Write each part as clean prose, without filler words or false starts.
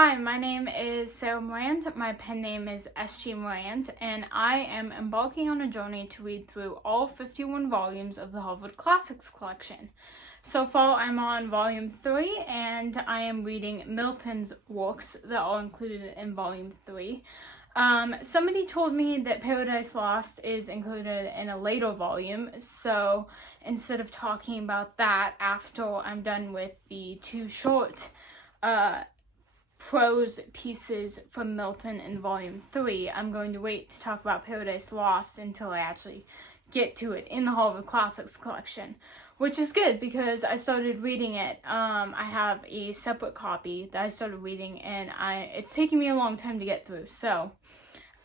Hi, my name is Sarah Morant. My pen name is SG Morant, and I am embarking on a journey to read through all 51 volumes of the Harvard Classics collection. So far, I'm on volume 3, and I am reading Milton's works that are included in volume 3. Somebody told me that Paradise Lost is included in a later volume, so instead of talking about that after I'm done with the two short prose pieces from Milton in volume 3, I'm going to wait to talk about Paradise Lost until I actually get to it in the Harvard Classics collection, which is good because I started reading it. I have a separate copy that I started reading, and it's taking me a long time to get through, so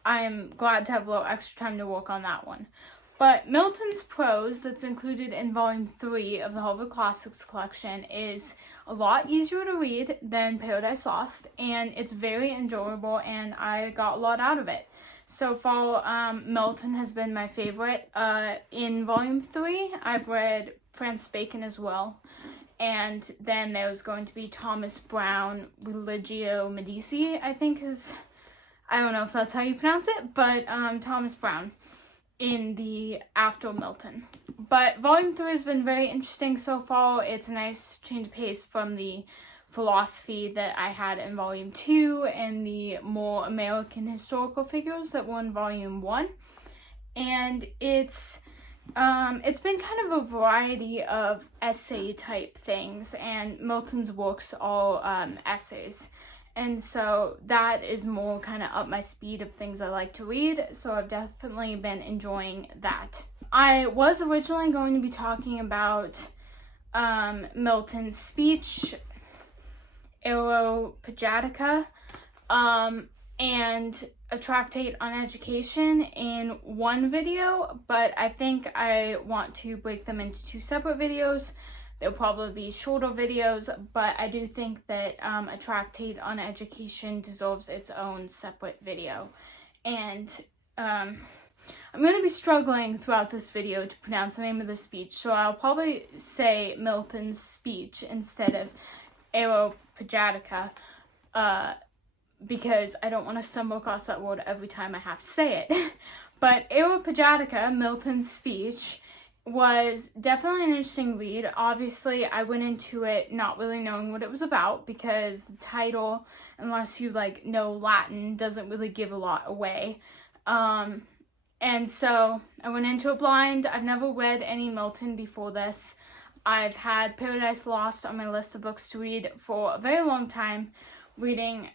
I'm glad to have a little extra time to work on that one. But Milton's prose that's included in volume 3 of the Harvard Classics collection is a lot easier to read than Paradise Lost, and it's very enjoyable, and I got a lot out of it. So far, Milton has been my favorite. In volume 3, I've read Francis Bacon as well, and then there's going to be Thomas Brown, Religio Medici, I don't know if that's how you pronounce it, but Thomas Brown in the after Milton. But volume 3 has been very interesting so far. It's a nice change of pace from the philosophy that I had in volume 2 and the more American historical figures that were in volume 1. And it's been kind of a variety of essay type things, and Milton's works are essays. And so that is more kind of up my speed of things I like to read, so I've definitely been enjoying that. I was originally going to be talking about Milton's speech, Aeropagitica, and a tractate on education in one video, but I think I want to break them into two separate videos. They'll probably be shorter videos, but I do think that a tractate on education deserves its own separate video. And I'm going to be struggling throughout this video to pronounce the name of the speech, so I'll probably say Milton's speech instead of Aeropagitica, because I don't want to stumble across that word every time I have to say it. But Aeropagitica, Milton's speech, was definitely an interesting read. Obviously, I went into it not really knowing what it was about because the title, unless you know Latin, doesn't really give a lot away. And so I went into it blind. I've never read any Milton before this. I've had Paradise Lost on my list of books to read for a very long time. Reading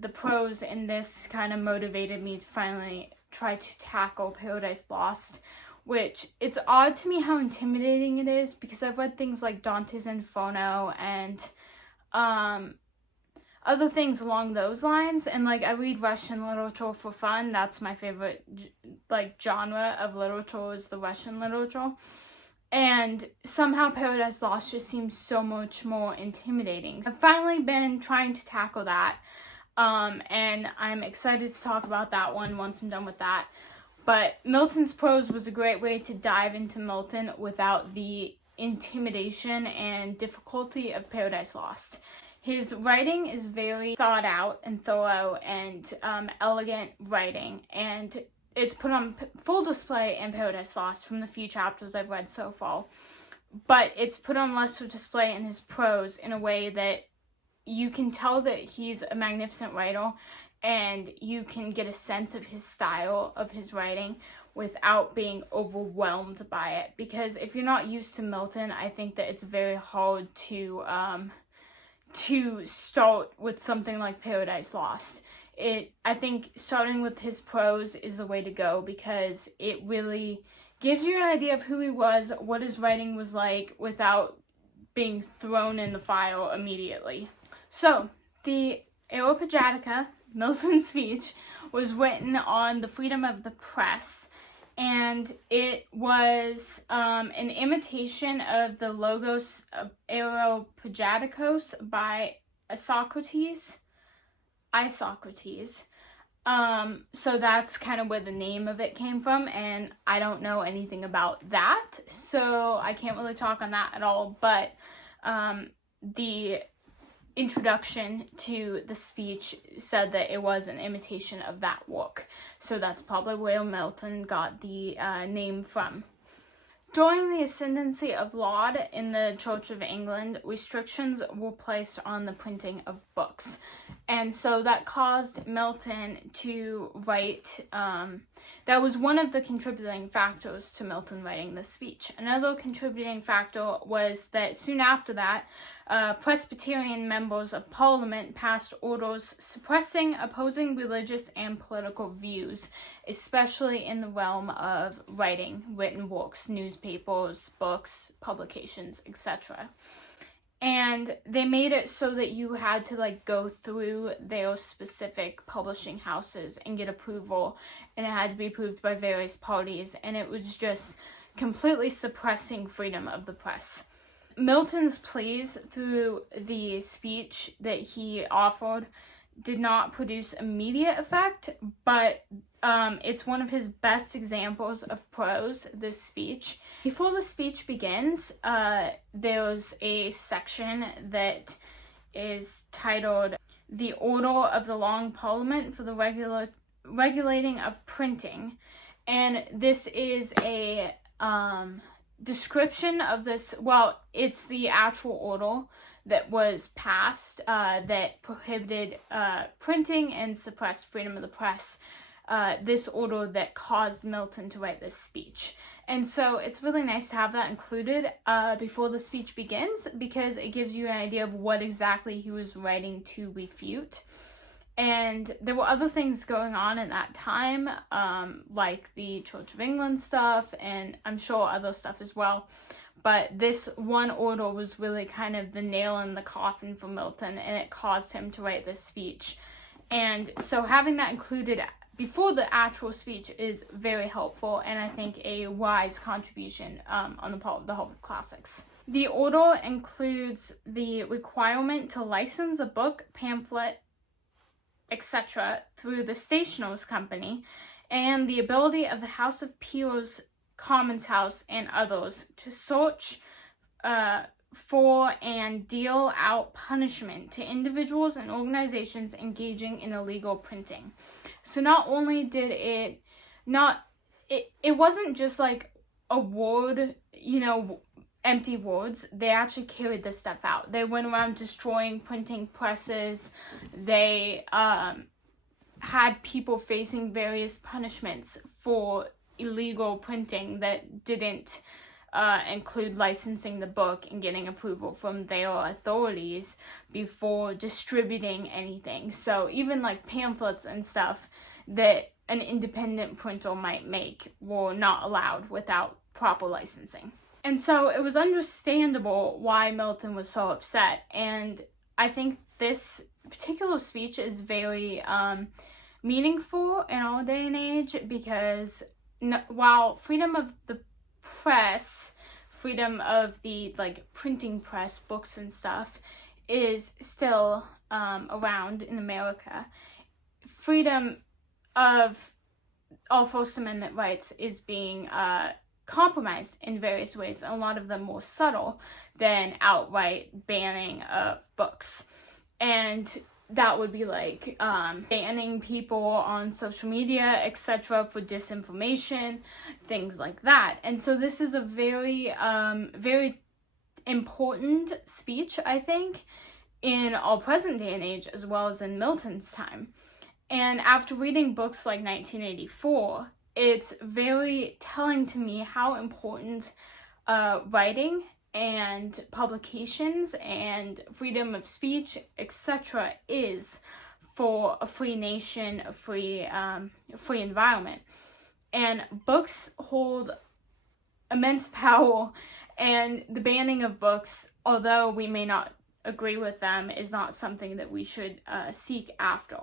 the prose in this kind of motivated me to finally try to tackle Paradise Lost, which it's odd to me how intimidating it is because I've read things like Dante's Inferno and other things along those lines, and I read Russian literature for fun. That's my favorite genre of literature, is the Russian literature, and somehow Paradise Lost just seems so much more intimidating. I've finally been trying to tackle that, and I'm excited to talk about that one once I'm done with that. But Milton's prose was a great way to dive into Milton without the intimidation and difficulty of Paradise Lost. His writing is very thought out and thorough and elegant writing, and it's put on full display in Paradise Lost from the few chapters I've read so far. But it's put on lesser display in his prose in a way that you can tell that he's a magnificent writer, and you can get a sense of his style of his writing without being overwhelmed by it. Because if you're not used to Milton, I think that it's very hard to start with something like Paradise Lost. I think starting with his prose is the way to go because it really gives you an idea of who he was, what his writing was like, without being thrown in the fire immediately. So, the Aeropagitica, Milton's speech, was written on the freedom of the press, and it was an imitation of the Logos of Areopagiticos by Isocrates. So that's kind of where the name of it came from, and I don't know anything about that, so I can't really talk on that at all, but the introduction to the speech said that it was an imitation of that work. So that's probably where Milton got the name from. During the ascendancy of Laud in the Church of England, restrictions were placed on the printing of books. And so that caused Milton to write, that was one of the contributing factors to Milton writing this speech. Another contributing factor was that soon after that, Presbyterian members of Parliament passed orders suppressing opposing religious and political views, especially in the realm of writing, written works, newspapers, books, publications, etc. And they made it so that you had to go through their specific publishing houses and get approval, and it had to be approved by various parties, and it was just completely suppressing freedom of the press. Milton's pleas through the speech that he offered did not produce immediate effect, but it's one of his best examples of prose, this speech. Before the speech begins, there's a section that is titled "The Order of the Long Parliament for the Regulating of Printing," and this is a description of this. Well, it's the actual order that was passed that prohibited printing and suppressed freedom of the press. This order that caused Milton to write this speech. And so it's really nice to have that included before the speech begins, because it gives you an idea of what exactly he was writing to refute. And there were other things going on at that time, like the Church of England stuff, and I'm sure other stuff as well. But this one order was really kind of the nail in the coffin for Milton, and it caused him to write this speech. And so having that included before the actual speech is very helpful, and I think a wise contribution on the part of the Harvard Classics. The order includes the requirement to license a book, pamphlet, etc. through the Stationers' Company, and the ability of the House of Peers, Commons House, and others to search for and deal out punishment to individuals and organizations engaging in illegal printing. So not only did it wasn't just like a word, empty words. They actually carried this stuff out. They went around destroying printing presses. They had people facing various punishments for illegal printing that didn't include licensing the book and getting approval from their authorities before distributing anything. So even like pamphlets and stuff that an independent printer might make were not allowed without proper licensing. And so it was understandable why Milton was so upset. And I think this particular speech is very meaningful in our day and age, because while freedom of the press, freedom of the printing press, books and stuff, is still around in America, freedom of all First Amendment rights is being compromised in various ways, a lot of them more subtle than outright banning of books. And that would be like banning people on social media, etc., for disinformation, things like that. And so this is a very, very important speech, I think, in our present day and age, as well as in Milton's time. And after reading books like 1984, it's very telling to me how important writing and publications and freedom of speech, etc., is for a free nation, a free environment. And books hold immense power, and the banning of books, although we may not agree with them, is not something that we should seek after.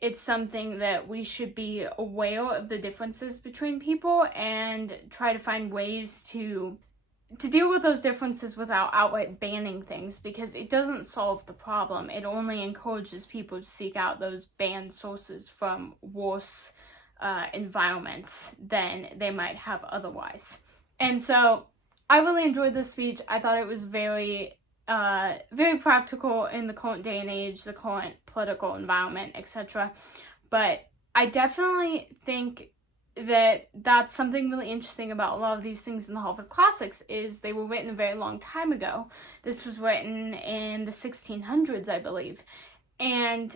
It's something that we should be aware of the differences between people and try to find ways to deal with those differences without outright banning things, because it doesn't solve the problem. It only encourages people to seek out those banned sources from worse environments than they might have otherwise. And so I really enjoyed this speech. I thought it was very very practical in the current day and age, the current political environment, etc. But I definitely think that that's something really interesting about a lot of these things in the Harvard Classics is they were written a very long time ago. This was written in the 1600s, I believe. And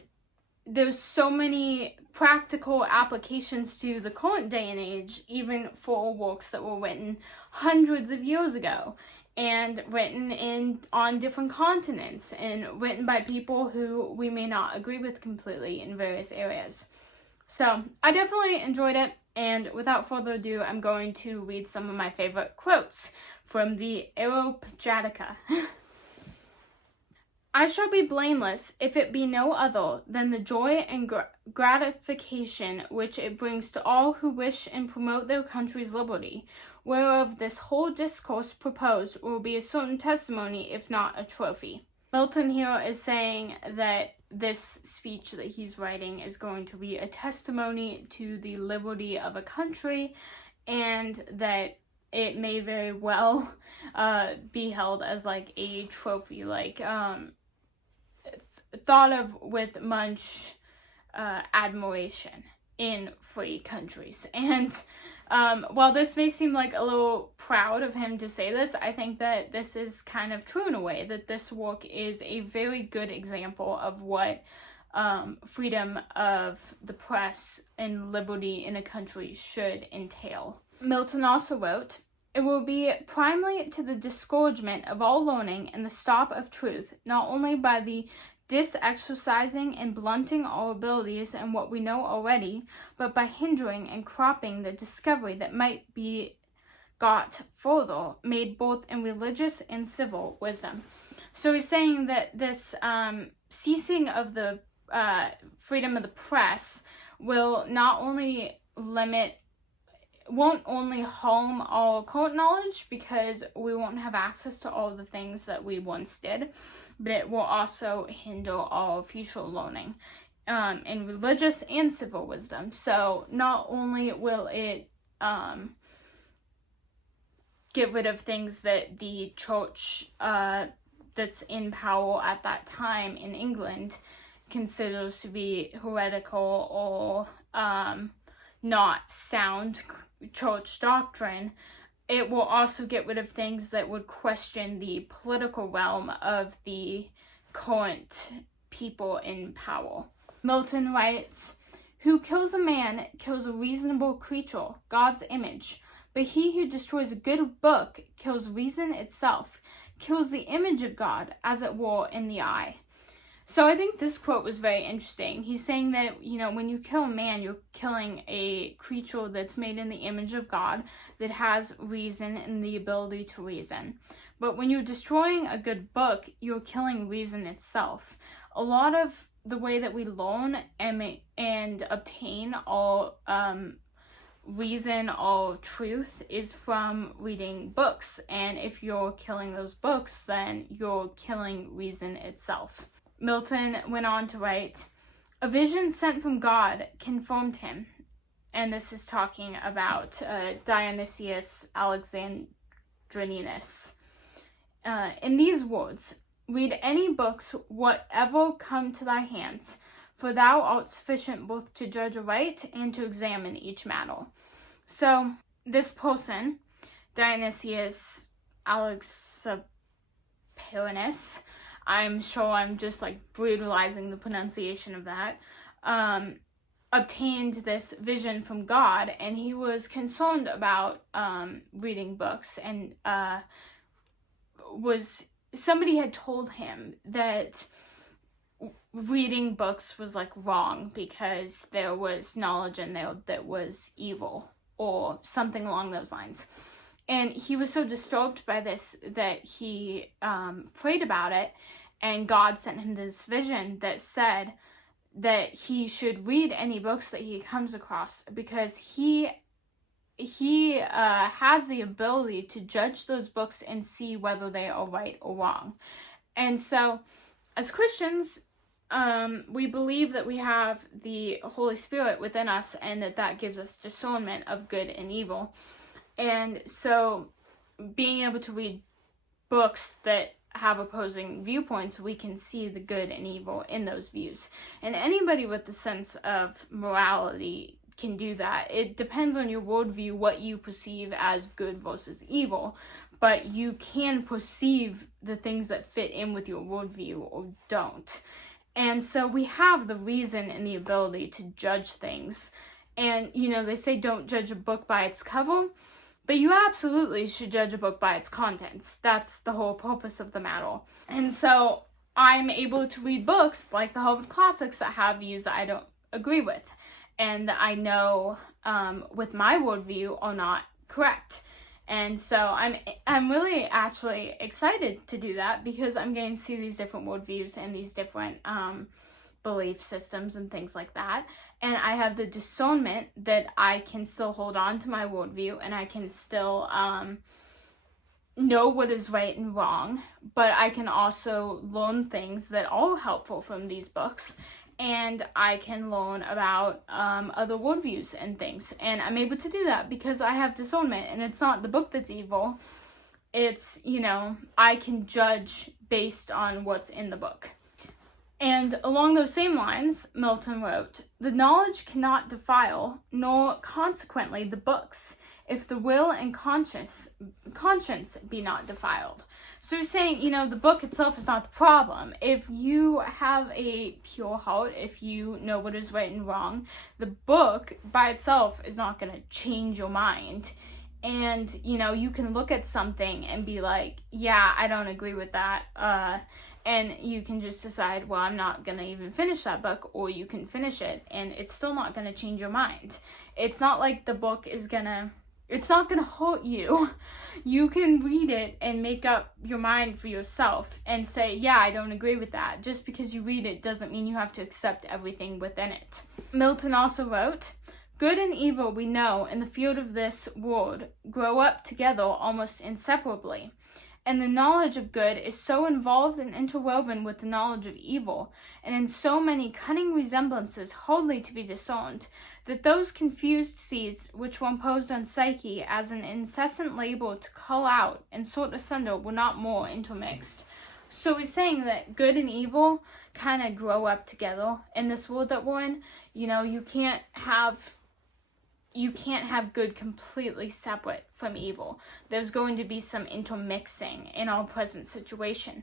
there's so many practical applications to the current day and age, even for works that were written hundreds of years ago and written on different continents and written by people who we may not agree with completely in various areas. So I definitely enjoyed it, and without further ado, I'm going to read some of my favorite quotes from the Aeropagitica. I shall be blameless if it be no other than the joy and gratification which it brings to all who wish and promote their country's liberty, whereof this whole discourse proposed will be a certain testimony, if not a trophy. Milton here is saying that this speech that he's writing is going to be a testimony to the liberty of a country, and that it may very well be held as like a trophy, like thought of with much admiration in free countries. And while this may seem like a little proud of him to say this, I think that this is kind of true in a way, that this work is a very good example of what freedom of the press and liberty in a country should entail. Milton also wrote, "It will be primarily to the discouragement of all learning and the stop of truth, not only by the disexercising and blunting our abilities in what we know already, but by hindering and cropping the discovery that might be got further, made both in religious and civil wisdom." So he's saying that this ceasing of the freedom of the press will not only won't only harm our current knowledge, because we won't have access to all the things that we once did, but it will also hinder our future learning in religious and civil wisdom. So not only will it get rid of things that the church that's in power at that time in England considers to be heretical or not sound church doctrine, it will also get rid of things that would question the political realm of the current people in power. Milton writes, "Who kills a man kills a reasonable creature, God's image. But he who destroys a good book kills reason itself, kills the image of God, as it were, in the eye." So I think this quote was very interesting. He's saying that, when you kill a man, you're killing a creature that's made in the image of God, that has reason and the ability to reason. But when you're destroying a good book, you're killing reason itself. A lot of the way that we learn and obtain our reason or truth is from reading books. And if you're killing those books, then you're killing reason itself. Milton went on to write, "A vision sent from God confirmed him." And this is talking about Dionysius Alexandrinus. In these words, "Read any books whatever come to thy hands, for thou art sufficient both to judge aright and to examine each matter." So this person, Dionysius Alexandrinus, I'm sure I'm just brutalizing the pronunciation of that, obtained this vision from God, and he was concerned about reading books, and somebody had told him that reading books was wrong because there was knowledge in there that was evil or something along those lines. And he was so disturbed by this that he prayed about it, and God sent him this vision that said that he should read any books that he comes across, because he has the ability to judge those books and see whether they are right or wrong. And so, as Christians, we believe that we have the Holy Spirit within us, and that gives us discernment of good and evil. And so being able to read books that have opposing viewpoints, we can see the good and evil in those views. And anybody with the sense of morality can do that. It depends on your worldview, what you perceive as good versus evil, but you can perceive the things that fit in with your worldview or don't. And so we have the reason and the ability to judge things. And, they say don't judge a book by its cover, but you absolutely should judge a book by its contents. That's the whole purpose of the matter. And so I'm able to read books like the Harvard Classics that have views that I don't agree with, and that I know with my worldview are not correct. And so I'm really actually excited to do that, because I'm getting to see these different worldviews and these different belief systems and things like that. And I have the discernment that I can still hold on to my worldview, and I can still know what is right and wrong, but I can also learn things that are helpful from these books, and I can learn about other worldviews and things. And I'm able to do that because I have discernment, and it's not the book that's evil. It's, I can judge based on what's in the book. And along those same lines, Milton wrote, "The knowledge cannot defile, nor consequently the books, if the will and conscience be not defiled." So he's saying, the book itself is not the problem. If you have a pure heart, if you know what is right and wrong, the book by itself is not going to change your mind. And, you can look at something and be like, yeah, I don't agree with that. And you can just decide, well, I'm not going to even finish that book, or you can finish it, and it's still not going to change your mind. It's not like the book is it's not going to hurt you. You can read it and make up your mind for yourself and say, yeah, I don't agree with that. Just because you read it doesn't mean you have to accept everything within it. Milton also wrote, "Good and evil, we know, in the field of this world, grow up together almost inseparably. And the knowledge of good is so involved and interwoven with the knowledge of evil, and in so many cunning resemblances hardly to be discerned, that those confused seeds which were imposed on Psyche as an incessant labor to cull out and sort asunder were not more intermixed." So he's saying that good and evil kind of grow up together in this world that we're in. You can't have good completely separate from evil. There's going to be some intermixing in our present situation.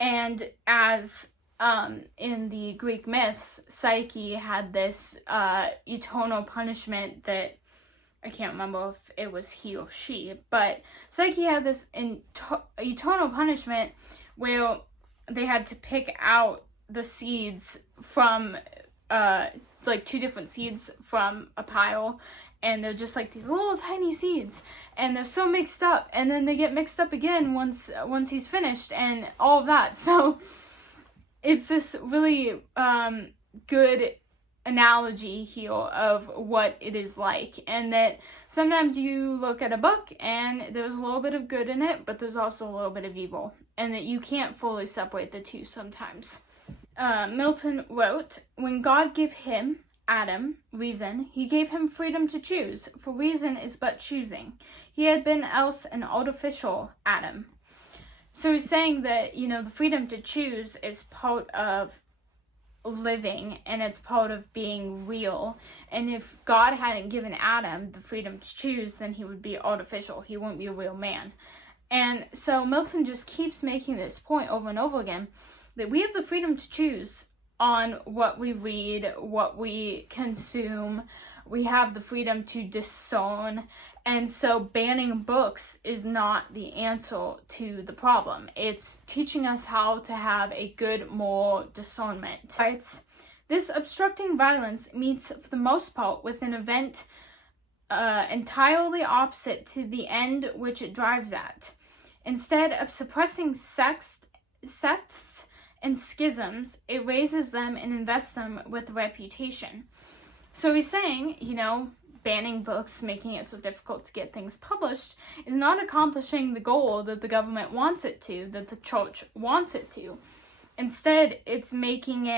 And as in the Greek myths, Psyche had this eternal punishment that, I can't remember if it was he or she, but Psyche had this eternal punishment where they had to pick out the seeds from two different seeds from a pile, and they're just like these little tiny seeds, and they're so mixed up, and then they get mixed up again once he's finished, and all of that. So it's this really good analogy here of what it is like, and that sometimes you look at a book and there's a little bit of good in it, but there's also a little bit of evil, and that you can't fully separate the two sometimes. Milton wrote, "When God gave him, Adam, reason, he gave him freedom to choose, for reason is but choosing. He had been else an artificial Adam." So he's saying that, the freedom to choose is part of living, and it's part of being real. And if God hadn't given Adam the freedom to choose, then he would be artificial. He wouldn't be a real man. And so Milton just keeps making this point over and over again, that we have the freedom to choose on what we read, what we consume. We have the freedom to discern. And so banning books is not the answer to the problem. It's teaching us how to have a good moral discernment. Right? This obstructing violence meets, for the most part, with an event entirely opposite to the end which it drives at. Instead of suppressing sects and schisms, it raises them and invests them with reputation. So he's saying, banning books, making it so difficult to get things published, is not accomplishing the goal that the government wants it to, that the church wants it to. Instead, it's making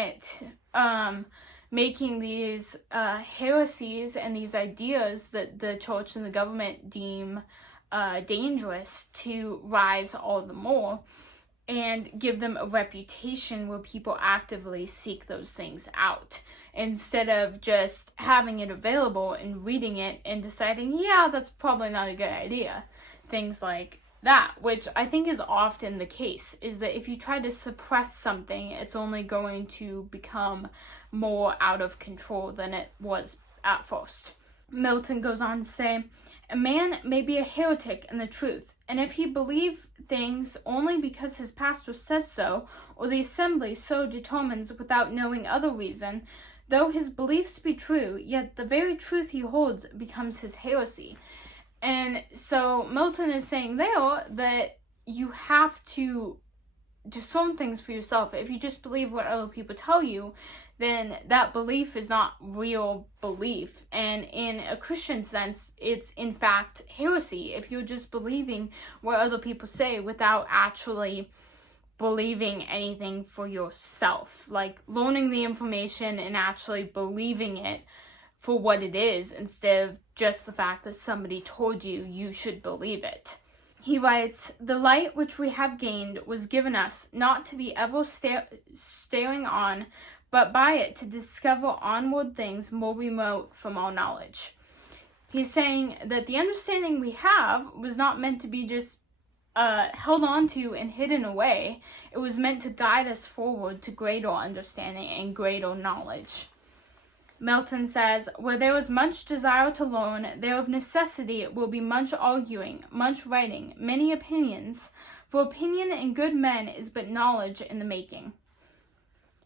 these heresies and these ideas that the church and the government deem dangerous to rise all the more. and give them a reputation where people actively seek those things out, instead of just having it available and reading it and deciding, yeah, that's probably not a good idea. Things like that, which I think is often the case, is that if you try to suppress something, it's only going to become more out of control than it was at first. Milton goes on to say, a man may be a heretic in the truth, and if he believe things only because his pastor says so, or the assembly so determines without knowing other reason, though his beliefs be true, yet the very truth he holds becomes his heresy. And so Milton is saying there that you have to discern things for yourself. If you just believe what other people tell you, then that belief is not real belief. And in a Christian sense, it's in fact heresy if you're just believing what other people say without actually believing anything for yourself. Like learning the information and actually believing it for what it is, instead of just the fact that somebody told you you should believe it. He writes, the light which we have gained was given us not to be ever staring on, but by it to discover onward things more remote from our knowledge. He's saying that the understanding we have was not meant to be just held on to and hidden away. It was meant to guide us forward to greater understanding and greater knowledge. Milton says, where there is much desire to learn, there of necessity will be much arguing, much writing, many opinions, for opinion in good men is but knowledge in the making.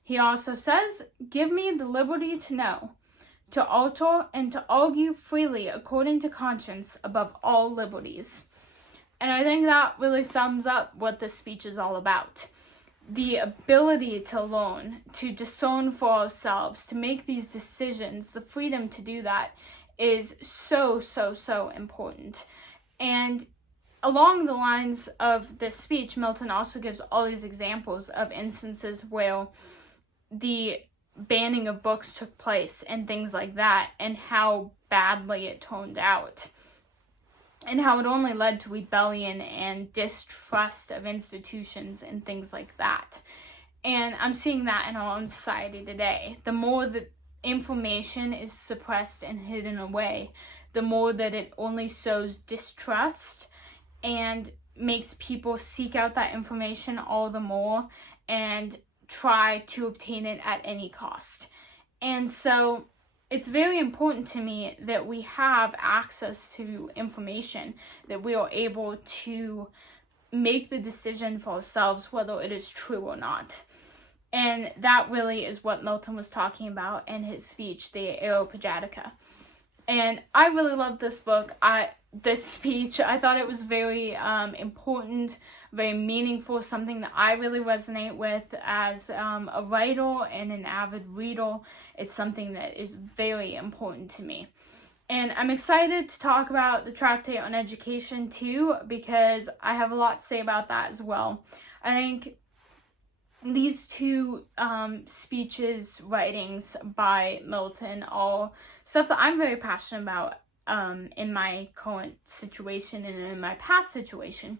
He also says, give me the liberty to know, to alter and to argue freely according to conscience above all liberties. And I think that really sums up what this speech is all about. The ability to learn, to discern for ourselves, to make these decisions, the freedom to do that is so, so, so important. And along the lines of this speech, Milton also gives all these examples of instances where the banning of books took place and things like that, and how badly it turned out, and how it only led to rebellion and distrust of institutions and things like that. And I'm seeing that in our own society today. The more that information is suppressed and hidden away, the more that it only sows distrust and makes people seek out that information all the more and try to obtain it at any cost. And so it's very important to me that we have access to information, that we are able to make the decision for ourselves whether it is true or not. And that really is what Milton was talking about in his speech, the Aeropagitica. And I really love this book. This speech, I thought it was very important, very meaningful, something that I really resonate with as a writer and an avid reader. It's something that is very important to me. And I'm excited to talk about the Tractate on Education too, because I have a lot to say about that as well. I think these two speeches, writings by Milton, are stuff that I'm very passionate about in my current situation and in my past situation.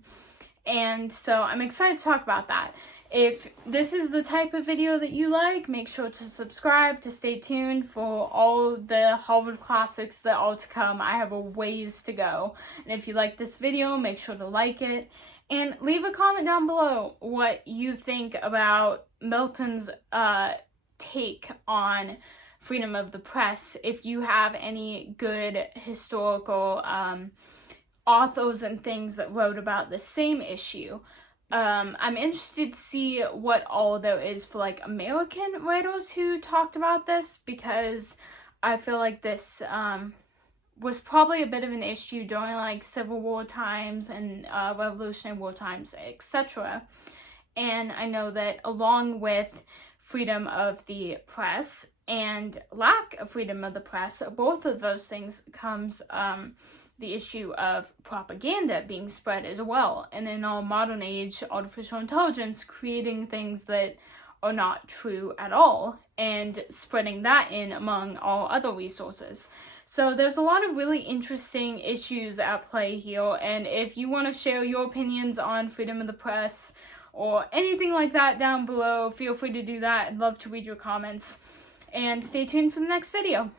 And so I'm excited to talk about that. If this is the type of video that you like, make sure to subscribe to stay tuned for all the Harvard classics that are to come. I have a ways to go. And if you like this video, make sure to like it. And leave a comment down below what you think about Milton's take on freedom of the press. If you have any good historical authors and things that wrote about the same issue. I'm interested to see what all there is for like American writers who talked about this, because I feel like this was probably a bit of an issue during like Civil War times and Revolutionary War times, etc. And I know that along with freedom of the press and lack of freedom of the press, both of those things comes the issue of propaganda being spread as well. And in our modern age, artificial intelligence creating things that are not true at all and spreading that in among all other resources. So there's a lot of really interesting issues at play here, and if you want to share your opinions on freedom of the press or anything like that down below. Feel free to do that. I'd love to read your comments. And stay tuned for the next video.